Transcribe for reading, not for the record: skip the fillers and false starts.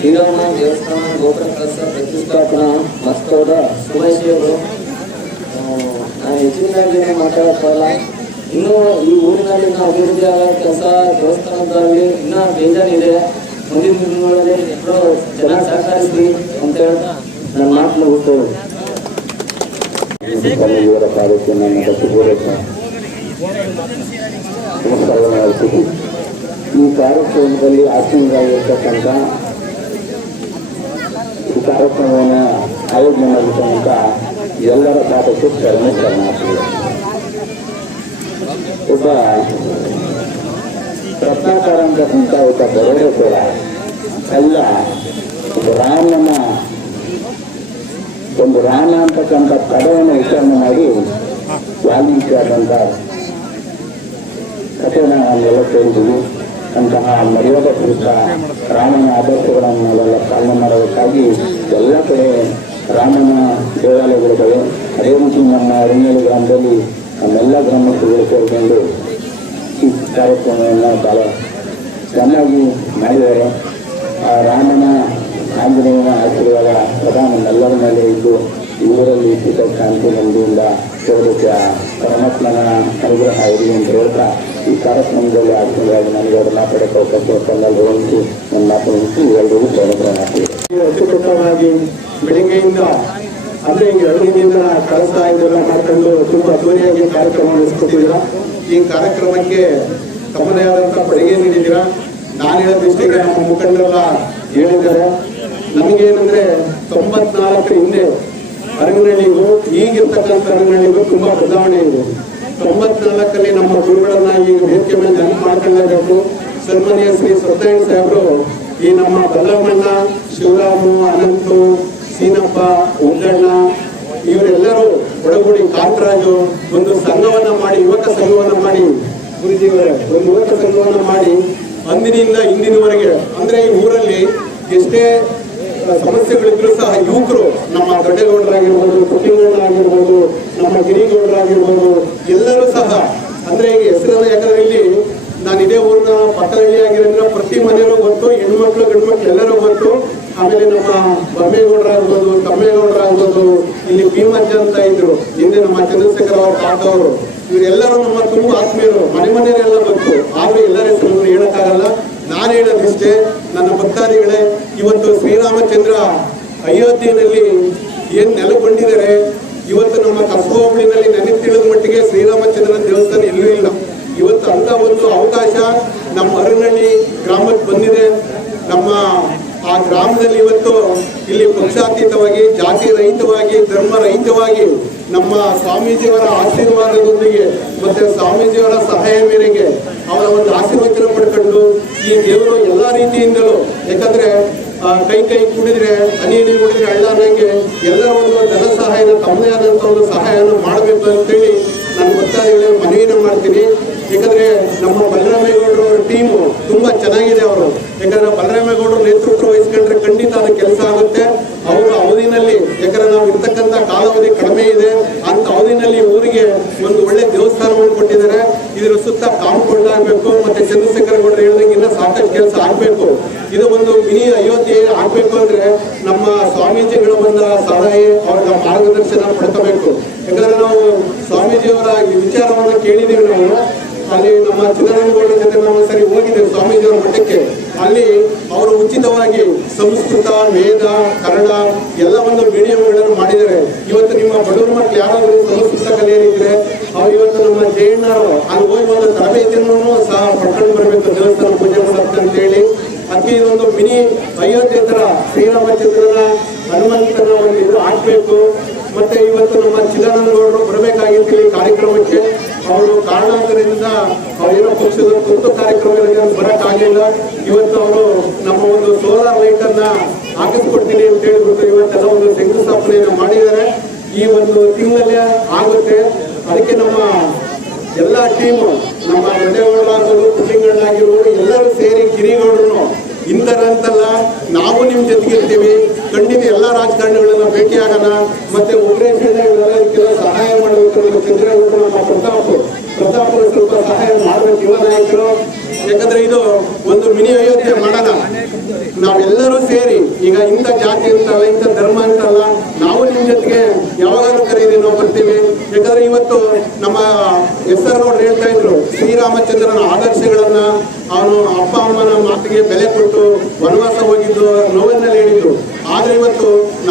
ಶ್ರೀರಾಮ ದೇವಸ್ಥಾನ ಗೋಪುರ ಕಲಸ ಪ್ರತಿಷ್ಠಾಪನಾ ಮಹೋತ್ಸವದ ಶುಭಾಶಯಗಳು. ನಾನು ಹೆಚ್ಚಿನದಾಗಿ ಮಾತಾಡೋಕ್ಕಲ್ಲ. ಇನ್ನೂ ಈ ಊರಿನಲ್ಲಿ ಅಭಿವೃದ್ಧಿ ಆಗೋ ಕೆಲಸ ದೇವಸ್ಥಾನದಲ್ಲಿ ಇನ್ನೂ ಬೇಜಾರಿದೆ. ಮುಂದಿನ ದಿನಗಳಲ್ಲಿ ಎಲ್ಲರೂ ಜನ ಸಹಕರಿಸಿ ಅಂತ ಹೇಳ್ತಾ ನನ್ನ ಮಾತು ಮುಗಿಸ್ತೇವೆ. ಈ ಕಾರ್ಯಕ್ರಮದಲ್ಲಿ ಆಸೀನರಾಗಿರ್ತಕ್ಕಂಥ ಈ ಕಾರ್ಯಕ್ರಮವನ್ನು ಆಯೋಜನೆ ಮಾಡಿರ್ತಕ್ಕಂಥ ಎಲ್ಲರ ಪಾಠಕ್ಕೆ ಶರಣಾರ್ಥಿಗಳು. ಒಬ್ಬ ರತ್ನಾಕರ ಅಂತಕ್ಕಂಥ ಒಬ್ಬ ಬರೋಡೆ ಕೂಡ ಎಲ್ಲ ಒಂದು ರಾಮ ಅಂತಕ್ಕಂಥ ಪದವನ್ನು ವಿಚಾರಣೆ ಮಾಡಿ ವಾಲ್ಮೀಕಿ ಆದಂಥ ಕಥೆಯನ್ನು ನಾವೆಲ್ಲ ಕೇಳಿದ್ದೀವಿ. ಅಂತಹ ಮರ್ಯಾದ ಪುರುಷ ರಾಮನ ಆದರ್ಶಗಳನ್ನು ನಾವೆಲ್ಲ ಪಾಲನೆ ಮಾಡೋದಕ್ಕಾಗಿ ಎಲ್ಲ ಕಡೆ ರಾಮನ ದೇವಾಲಯಗಳಿದ್ದಾವೆ. ಅದೇ ರೀತಿ ನಮ್ಮ ಅರಣ್ಯದ ಗ್ರಾಮದಲ್ಲಿ ನಮ್ಮೆಲ್ಲ ಗ್ರಾಮಸ್ಥರುಗಳು ಸೇರಿಕೊಂಡು ಈ ಕಾರ್ಯಕ್ರಮವನ್ನು ಬಹಳ ಚೆನ್ನಾಗಿ ಮಾಡಿದ್ದಾರೆ. ಆ ರಾಮನ ಆಂಜನೇಯನ ಆಶೀರ್ವಾದ ಸದಾ ನಮ್ಮೆಲ್ಲರ ಮೇಲೆ ಇದ್ದು ಇವರಲ್ಲಿ ಸುಖ ಶಾಂತಿ ನೆಮ್ಮದಿಯಿಂದ ಸೇರೋದಕ್ಕೆ ಪರಮಾತ್ಮನ ಅನುಗ್ರಹ ಇರಲಿ ಅಂತ ಹೇಳ್ತಾ ಈ ಕಾರ್ಯಕ್ರಮದಲ್ಲಿ ಆಶೀರ್ವಾದ ನನಗೆ ಅದನ್ನು ಪಡೆಕ ಅವಕಾಶ ಹೊಂದಿ ನನ್ನ ಮಾತು ಮುಗಿಸಿ ಎಲ್ಲರಿಗೂ ಸ್ವಾಗತ ಮಾಡ್ತೀವಿ. ಅಚ್ಚುಕಟ್ಟವಾಗಿ ಬೆಳಿಗ್ಗೆಯಿಂದ ಅಂದ್ರೆ 2 ದಿನದಿಂದ ಕಳಸ ಇದೆಲ್ಲ ಮಾಡ್ಕೊಂಡು ತುಂಬಾ ಅದ್ದೂರಿಯಾಗಿ ಕಾರ್ಯಕ್ರಮ ನಡೆಸ್ಕೊಟ್ಟಿದ್ದೀರಾ. ಈ ಕಾರ್ಯಕ್ರಮಕ್ಕೆ ತಮ್ಮದೇ ಆದಂತಹ ಕೊಡುಗೆ ನೀಡಿದ್ದೀರಾ. ನಾನು ಹೇಳೋ ದೃಷ್ಟಿಗೆ ನಮ್ಮ ಮುಖಂಡರೆಲ್ಲ ಹೇಳಿದ್ದಾರೆ. ನಮಗೇನಂದ್ರೆ 94 ಹಿಂದೆ ಅರಗನಹಳ್ಳಿಗೂ ಈಗಿರ್ತಕ್ಕಂಥ ಅರಗನಹಳ್ಳಿಗೂ ತುಂಬಾ ಬದಲಾವಣೆ ಇದೆ. 94 ನಮ್ಮ ಗುರುಗಳನ್ನ ಈ ವೇದಿಕೆ ಮೇಲೆ ನೆನಪು ಮಾಡ್ಕೊಳ್ಳೇಬೇಕು. ಸನ್ಮಾನ್ಯ ಶ್ರೀ ಸತ್ಯನಾರಾಯಣ ಸಾಹೇಬರು ಈ ನಮ್ಮ ಬಲ್ಲಮಣ್ಣ, ಶಿವರಾಮು, ಅನಂತು, ಸೀನಪ್ಪ, ಉಂಡಣ್ಣ ಇವರೆಲ್ಲರೂ ಒಳಗೂಡಿ ಕಾಂತರಾಜು ಒಂದು ಸಂಘವನ್ನ ಮಾಡಿ, ಯುವಕ ಸಂಘವನ್ನ ಮಾಡಿ, ಗುರುಜಿಯವರೇ ಒಂದು ಯುವಕ ಸಂಘವನ್ನ ಮಾಡಿ ಅಂದಿನಿಂದ ಇಂದಿನವರೆಗೆ ಅಂದ್ರೆ ಈ ಊರಲ್ಲಿ ಎಷ್ಟೇ ಸಮಸ್ಯೆಗಳಿದ್ರು ಸಹ ಯುವಕರು ನಮ್ಮ ದೊಡ್ಡಗೌಡರಾಗಿರ್ಬೋದು, ಪುಟ್ಟಿಗೌಡರಾಗಿರ್ಬೋದು, ನಮ್ಮ ಗಿರಿಗೌಡರಾಗಿರ್ಬೋದು ಎಲ್ಲರೂ ಸಹ ಅಂದ್ರೆ ಈಗ ಹೆಸರನ್ನ ಯಾಕಂದ್ರೆ ಇಲ್ಲಿ ನಾನು ಇದೇ ಊರಿನ ಪಟ್ಟಣಹಳ್ಳಿ ಆಗಿರೋದ್ರಿಂದ ಪ್ರತಿ ಮನೆಯಲ್ಲೂ ಗೊತ್ತು, ಹೆಣ್ಮಕ್ಳು ಗಂಡ್ಮಕ್ಳು ಎಲ್ಲರೂ ಗೊತ್ತು. ಆಮೇಲೆ ನಮ್ಮ ಬೊಮ್ಮೇಗೌಡರಾಗ್ಬೋದು, ಕಮ್ಮೇಗೌಡರಾಗ್ಬೋದು, ಇಲ್ಲಿ ಭೀಮಜ್ಜ ಅಂತ ಇದ್ರು ಹಿಂದೆ ನಮ್ಮ ಚಂದ್ರಶೇಖರ್ ಅವರ ತಾತವರು, ಇವರೆಲ್ಲರೂ ನಮ್ಮ ತುಂಬಾ ಆತ್ಮೀಯರು, ಮನೆಯಲ್ಲೆಲ್ಲ ಗೊತ್ತು. ಆದ್ರೆ ಎಲ್ಲರ ಹೆಸರು ಹೇಳಕ್ಕಾಗಲ್ಲ. ನಾನು ಹೇಳೋದಿಷ್ಟೇ, ನನ್ನ ಭಕ್ತಾದಿಗಳೇ, ಇವತ್ತು ಶ್ರೀರಾಮಚಂದ್ರ ಅಯೋಧ್ಯೆಯಲ್ಲಿ ಏನ್ ನೆಲೆಗೊಂಡಿದ್ದಾರೆ, ಇವತ್ತು ನಮ್ಮ ಕಸಬಾ ಹೋಬಳಿನಲ್ಲಿ ನನಗೆ ತಿಳಿದ ಮಟ್ಟಿಗೆ ಶ್ರೀರಾಮಚಂದ್ರನ ದೇವಸ್ಥಾನ ಎಲ್ಲೂ ಇಲ್ಲ. ಇವತ್ತು ಅಂತ ಒಂದು ಅವಕಾಶ ನಮ್ಮ ಅರಗನಹಳ್ಳಿ ಗ್ರಾಮಕ್ಕೆ ಬಂದಿದೆ. ನಮ್ಮ ಆ ಗ್ರಾಮದಲ್ಲಿ ಇವತ್ತು ಇಲ್ಲಿ ಪಕ್ಷಾತೀತವಾಗಿ, ಜಾತಿ ರಹಿತವಾಗಿ, ಧರ್ಮ ರಹಿತವಾಗಿ ನಮ್ಮ ಸ್ವಾಮೀಜಿಯವರ ಆಶೀರ್ವಾದದೊಂದಿಗೆ ಮತ್ತೆ ಸ್ವಾಮೀಜಿಯವರ ಸಹಾಯ ಮೇರೆಗೆ ಅವರ ಒಂದು ಆಶೀರ್ವಚನ ಪಡ್ಕೊಂಡು ಈ ದೇವರು ಎಲ್ಲಾ ರೀತಿಯಿಂದಲೂ, ಯಾಕಂದ್ರೆ ಕೈ ಕುಡಿದ್ರೆ ಹನಿ ಕುಡಿದ್ರೆ ಹಳ್ಳ ಅನ್ನಂಗೆ ಎಲ್ಲ ಒಂದು ಧನ ಸಹಾಯನ ತಮ್ಮದೇ ಆದಂತ ಒಂದು ಸಹಾಯನ ಮಾಡಬೇಕು ಅಂತೇಳಿ ನಾನು ಭಕ್ತಾದಿಗಳಿಗೆ ಮನವಿನ ಮಾಡ್ತೀನಿ. ಯಾಕಂದ್ರೆ ನಮ್ಮ ಬಲರಾಮೇಗೌಡರು ಅವರ ಟೀಮು ತುಂಬಾ ಚೆನ್ನಾಗಿದೆ. ಅವರು ಯಾಕಂದ್ರೆ ಬಲರಾಮೇಗೌಡರು ನೇತೃತ್ವ ವಹಿಸ್ಕೊಂಡ್ರೆ ಖಂಡಿತ ಅದು ಕೆಲಸ ಆಗುತ್ತೆ. ಅವರು ಅವಧಿನಲ್ಲಿ, ಯಾಕಂದ್ರೆ ನಾವು ಇರ್ತಕ್ಕಂಥ ಕಾಲಾವಧಿ ಕಡಿಮೆ ಇದೆ, ಅಂತ ಅವಧಿನಲ್ಲಿ ಊರಿಗೆ ಒಂದು ಒಳ್ಳೆ ದೇವಸ್ಥಾನವನ್ನು ಕೊಟ್ಟಿದ್ದಾರೆ. ಇದರ ಸುತ್ತ ಕಾಂಪೌಂಡ್ ಆಗ್ಬೇಕು, ಮತ್ತೆ ಚಂದ್ರಶೇಖರ್ ಗೌಡರು ಹೇಳಿದಂಗೆ ಇನ್ನ ಸಾಕಷ್ಟು ಕೆಲಸ ಆಗ್ಬೇಕು. ಇದು ಒಂದು ಮಿನಿ ಅಯೋಧ್ಯೆ ಆಗ್ಬೇಕು ಅಂದ್ರೆ ನಮ್ಮ ಸ್ವಾಮೀಜಿಗಳ ಒಂದು ಸಲಹೆ, ಅವರ ಮಾರ್ಗದರ್ಶನ ಪಡ್ಕೋಬೇಕು. ಯಾಕಂದ್ರೆ ನಾವು ಸ್ವಾಮೀಜಿಯವರ ವಿಚಾರವನ್ನ ಕೇಳಿದೀವಿ. ನಾವು ಅಲ್ಲಿ ನಮ್ಮ ಚಿದಾನಂದಗೌಡರ ಜೊತೆ ನಾವು ಸರಿ ಹೋಗಿದ್ದೇವೆ ಸ್ವಾಮೀಜಿಯವರ ಮಠಕ್ಕೆ. ಅಲ್ಲಿ ಅವರು ಉಚಿತವಾಗಿ ಸಂಸ್ಕೃತ, ವೇದ, ಕನ್ನಡ ಎಲ್ಲ ಒಂದು ಮೀಡಿಯಂಗಳನ್ನು ಮಾಡಿದ್ದಾರೆ. ಇವತ್ತು ನಿಮ್ಮ ಬಡವರ ಮಕ್ಕಳು ಯಾರಾದರೂ ಸಂಸ್ಕೃತ ಕಲಿಯಲಿದ್ರೆ ಅವ್ರು ಇವತ್ತು ನಮ್ಮ ಜೈನರು ಅಲ್ಲಿ ಹೋಗಿ ಒಂದು ತರಬೇತಿಯನ್ನು ಸಹ ಪಡ್ಕೊಂಡು ಬರಬೇಕು, ದೇವಸ್ಥಾನ ಪೂಜೆ ಮಾಡೋದು ಅಂತ ಹೇಳಿ. ಅದಕ್ಕೆ ಇದೊಂದು ಮಿನಿ ಅಯೋಧ್ಯೆ ತರ ಶ್ರೀರಾಮಚಂದ್ರನ, ಹನುಮಂತನ ಒಂದು ಇದು ಆಗ್ಬೇಕು. ಮತ್ತೆ ಇವತ್ತು ನಮ್ಮ ಚಿದಾನಂದಗೌಡರು ಬರಬೇಕಾಗಿತ್ತು ಈ ಕಾರ್ಯಕ್ರಮಕ್ಕೆ. ಅವರು ಕಾರಣಾಂತರದಿಂದ ಅವರೇನೋ ಪಕ್ಷದ ತುರ್ತು ಕಾರ್ಯಕ್ರಮಗಳಿಗೆ ಬರಕ್ಕಾಗಲಿಲ್ಲ. ಇವತ್ತು ಅವರು ನಮ್ಮ ಒಂದು ಸೋಲಾರ್ ಲೈಟ್ ಅನ್ನ ಹಾಕಿಸ್ಕೊಡ್ತೀನಿ ಅಂತ ಹೇಳ್ಬಿಟ್ಟು ಇವತ್ತೆಲ್ಲ ಒಂದು ಶಂಕುಸ್ಥಾಪನೆಯನ್ನು ಮಾಡಿದ್ದಾರೆ. ಈ ಒಂದು ತಿಂಗಳಲ್ಲೇ ಆಗುತ್ತೆ. ಅದಕ್ಕೆ ನಮ್ಮ ಎಲ್ಲ ಟೀಮು, ನಮ್ಮ ದೊಡ್ಡಗೌಡರಾಗಿರ್ಬೋದು, ಪುಟ್ಟಿಗೌಡರಾಗಿರ್ಬೋದು ಎಲ್ಲರೂ ಸೇರಿ, ಗಿರಿಗೌಡರು ಇಂಥರಂತಲ್ಲ, ನಾವು ನಿಮ್ಮ ಜೊತೆಗಿರ್ತೀವಿ. ಖಂಡಿತ ಎಲ್ಲ ರಾಜಕಾರಣಿಗಳನ್ನ ಭೇಟಿ ಆಗೋಣ. ಮತ್ತೆ ಉಗ್ರೇಶ್ವರ ಸಹಾಯ ಮಾಡಬೇಕು. ಚಂದ್ರೇಗೌಡರು, ನಮ್ಮ ಪ್ರತಾಪರು ಸ್ವಲ್ಪ ಸಹಾಯ ಮಾಡಬೇಕು ಯುವ ನಾಯಕರು. ಯಾಕಂದ್ರೆ ಇದು ಒಂದು ಮಿನಿ ಅಯೋಧ್ಯೆ ಮಾಡೋಣ. ನಾವೆಲ್ಲರೂ ಸೇರಿ ಈಗ ಇಂಥ ಜಾತಿ ಅಂತಲ್ಲ, ಇಂಥ ಧರ್ಮ ಅಂತಲ್ಲ, ನಾವು ನಿಮ್ ಜೊತೆಗೆ ಯಾವಾಗಾದ್ರೂ ಕರೀರಿ, ನಾವು ಬರ್ತೀವಿ. ಯಾಕಂದ್ರೆ ಇವತ್ತು ನಮ್ಮ ಹೆಸರು ಹೇಳ್ತಾ ಇದ್ರು, ಶ್ರೀರಾಮಚಂದ್ರನ ಆದರ್ಶಗಳನ್ನ, ಅವನು ಅಪ್ಪ ಅಮ್ಮನ ಮಾತಿಗೆ ಬೆಲೆ ಕೊಟ್ಟು ವನವಾಸ ಹೋಗಿದ್ದು, ನೋವನ್ನೆಲ್ಲ ಹೇಳಿದ್ರು. ಆದ್ರೆ ಇವತ್ತು